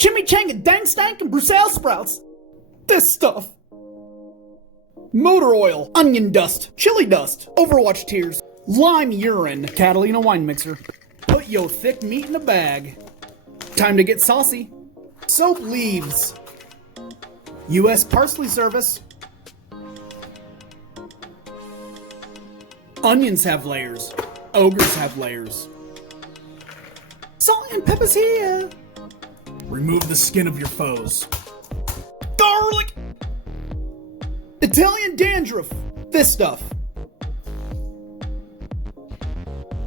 Chimichanga, dang stank, and Brussels sprouts. This stuff. Motor oil, onion dust, chili dust, Overwatch tears, lime urine, Catalina wine mixer. Put yo thick meat in a bag. Time to get saucy. Soap leaves. U.S. parsley service. Onions have layers. Ogres have layers. Salt and pepper's here. Remove the skin of your foes. Garlic! Italian dandruff. This stuff.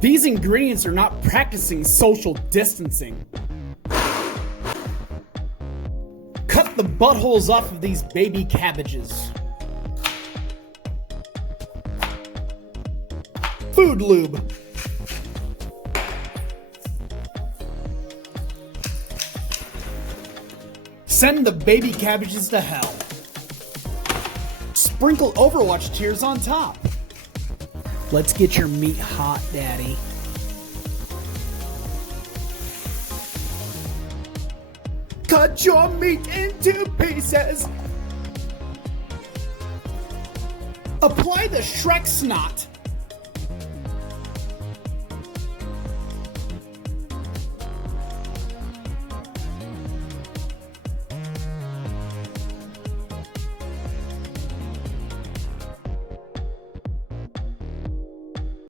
These ingredients are not practicing social distancing. Cut the buttholes off of these baby cabbages. Food lube. Send the baby cabbages to hell. Sprinkle Overwatch tears on top. Let's get your meat hot, Daddy. Cut your meat into pieces. Apply the Shrek snot.